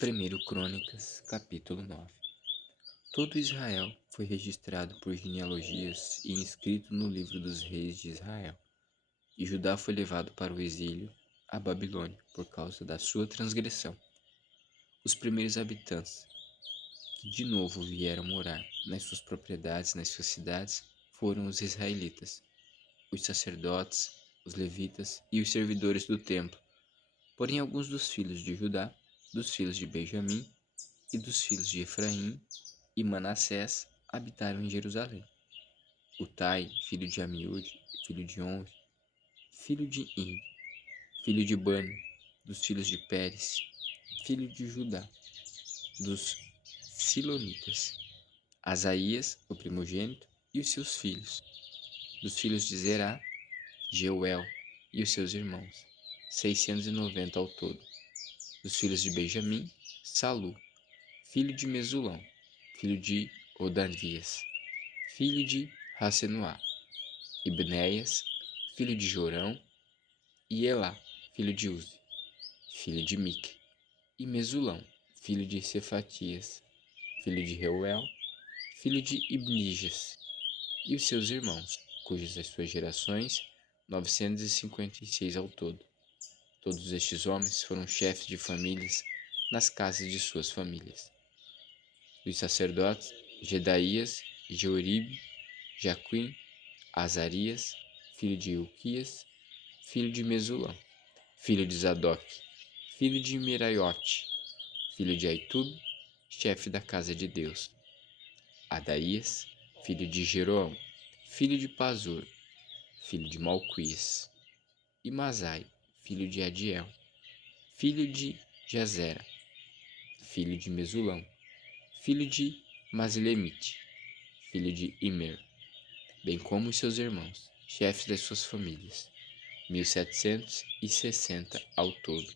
1 Crônicas, capítulo 9. Todo Israel foi registrado por genealogias e inscrito no livro dos reis de Israel. E Judá foi levado para o exílio, à Babilônia, por causa da sua transgressão. Os primeiros habitantes, que de novo vieram morar nas suas propriedades, nas suas cidades, foram os israelitas, os sacerdotes, os levitas e os servidores do templo. Porém, alguns dos filhos de Judá, dos filhos de Benjamim e dos filhos de Efraim e Manassés habitaram em Jerusalém. Utai, filho de Amiúde, filho de Onri, filho de In, filho de Bani, dos filhos de Pérez, filho de Judá, dos Silonitas. Asaías, o primogênito, e os seus filhos. Dos filhos de Zerá, Jeuel e os seus irmãos, 690 ao todo. Dos filhos de Benjamim, Salu, filho de Mesulão, filho de Odavias, filho de Hassenuá, e Benéias, filho de Jorão, e Elá, filho de Uzi, filho de Mique, e Mesulão, filho de Cefatias, filho de Reuel, filho de Ibnijas, e os seus irmãos, cujas as suas gerações, 956 ao todo. Todos estes homens foram chefes de famílias nas casas de suas famílias. Dos sacerdotes, Jedaías, Jeoribe, Jaquim, Azarias, filho de Ilquias, filho de Mesulão, filho de Zadok, filho de Meraiote, filho de Aitube, chefe da casa de Deus. Adaías, filho de Jeroão, filho de Pazur, filho de Malquias. E Masai, filho de Adiel, filho de Jazera, filho de Mesulão, filho de Maslemite, filho de Imer, bem como os seus irmãos, chefes das suas famílias, 1760 ao todo,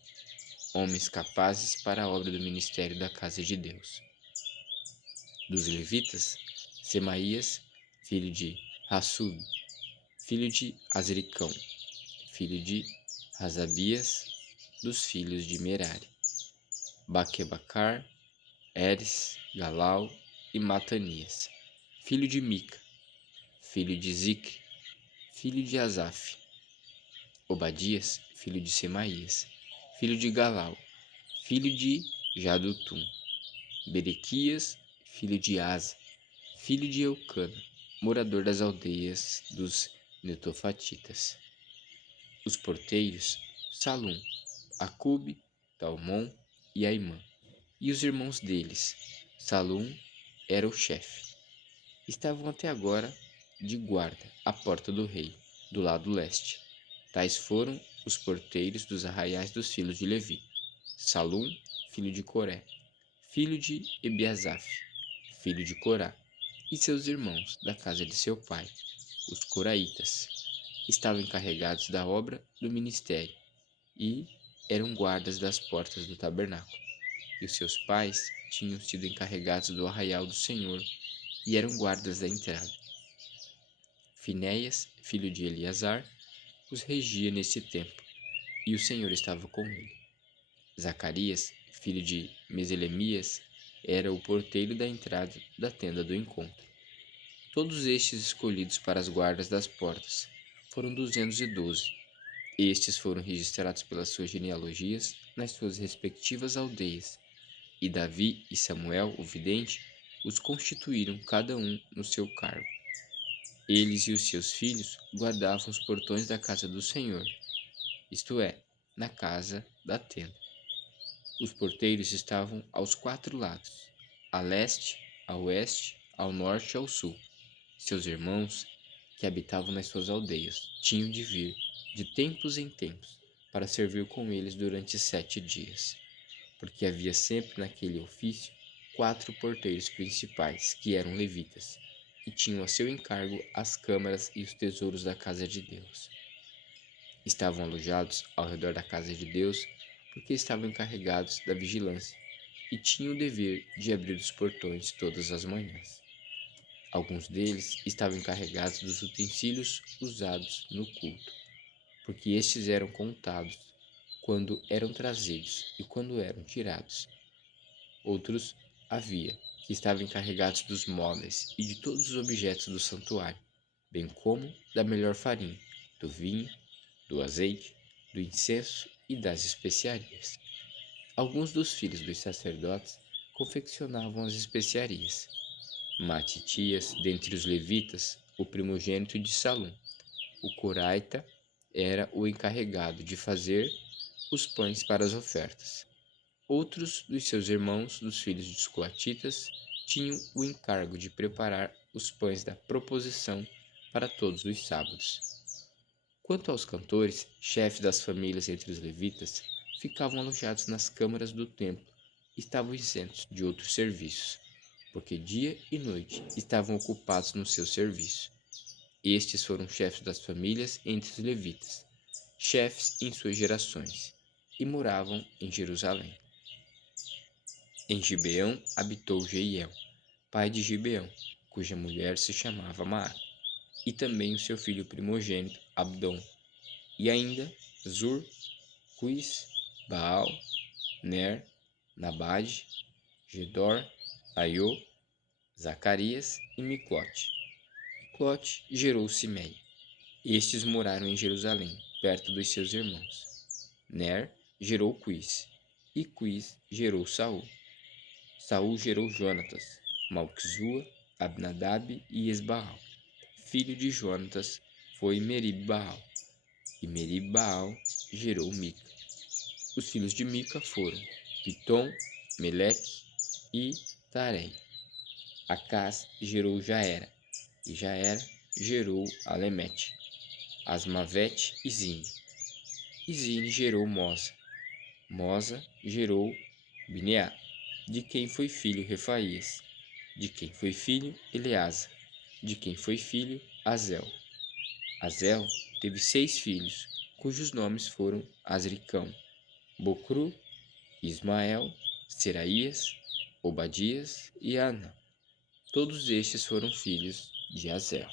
homens capazes para a obra do ministério da casa de Deus. Dos levitas, Semaías, filho de Hassub, filho de Azricão, filho de Hasabias, dos filhos de Merari, Baquebacar, Eres, Galal e Matanias, filho de Mica, filho de Zicre, filho de Asaf, Obadias, filho de Semaías, filho de Galal, filho de Jadutum, Berequias, filho de Asa, filho de Eucana, morador das aldeias dos Netofatitas. Os porteiros, Salum, Acube, Talmon e Aimã. E os irmãos deles, Salum era o chefe. Estavam até agora de guarda à porta do rei, do lado leste. Tais foram os porteiros dos arraiais dos filhos de Levi: Salum, filho de Coré, filho de Ebiasaf, filho de Corá, e seus irmãos da casa de seu pai, os coraitas. Estavam encarregados da obra do ministério e eram guardas das portas do tabernáculo. E os seus pais tinham sido encarregados do arraial do Senhor e eram guardas da entrada. Finéias, filho de Eleazar, os regia nesse tempo, e o Senhor estava com ele. Zacarias, filho de Meselemias, era o porteiro da entrada da tenda do encontro. Todos estes escolhidos para as guardas das portas foram 212. Estes foram registrados pelas suas genealogias nas suas respectivas aldeias, e Davi e Samuel, o vidente, os constituíram cada um no seu cargo. Eles e os seus filhos guardavam os portões da casa do Senhor, isto é, na casa da tenda. Os porteiros estavam aos 4 lados, a leste, a oeste, ao norte e ao sul. Seus irmãos, que habitavam nas suas aldeias, tinham de vir, de tempos em tempos, para servir com eles durante 7 dias, porque havia sempre naquele ofício 4 porteiros principais, que eram levitas, e tinham a seu encargo as câmaras e os tesouros da casa de Deus. Estavam alojados ao redor da casa de Deus, porque estavam encarregados da vigilância, e tinham o dever de abrir os portões todas as manhãs. Alguns deles estavam encarregados dos utensílios usados no culto, porque estes eram contados quando eram trazidos e quando eram tirados. Outros havia, que estavam encarregados dos móveis e de todos os objetos do santuário, bem como da melhor farinha, do vinho, do azeite, do incenso e das especiarias. Alguns dos filhos dos sacerdotes confeccionavam as especiarias. Matitias, dentre os levitas, o primogênito de Salum, o coraita, era o encarregado de fazer os pães para as ofertas. Outros dos seus irmãos, dos filhos dos coatitas, tinham o encargo de preparar os pães da proposição para todos os sábados. Quanto aos cantores, chefes das famílias entre os levitas, ficavam alojados nas câmaras do templo e estavam isentos de outros serviços, porque dia e noite estavam ocupados no seu serviço. Estes foram chefes das famílias entre os levitas, chefes em suas gerações, e moravam em Jerusalém. Em Gibeão habitou Jeiel, pai de Gibeão, cuja mulher se chamava Maaca, e também o seu filho primogênito Abdom, e ainda Zur, Cuis, Baal, Ner, Nabade, Gedor, Aiô, Zacarias e Miclote. Miclote gerou Simei. Estes moraram em Jerusalém, perto dos seus irmãos. Ner gerou Cuis, e Cuis gerou Saul. Saul gerou Jonatas, Malquizua, Abnadab e Esbaal. Filho de Jonatas foi Merib-Baal, e Merib-Baal gerou Mica. Os filhos de Mica foram Pitom, Meleque e Tarei. Acás gerou Jaera, e Jaera gerou Alemete, Asmavete e Zine. E Zine gerou Moza. Moza gerou Bineá, de quem foi filho Refaías, de quem foi filho Eleasa, de quem foi filho Azel. Azel teve 6 filhos, cujos nomes foram Azricão, Bocru, Ismael, Seraías, Obadias e Anã. Todos estes foram filhos de Azel.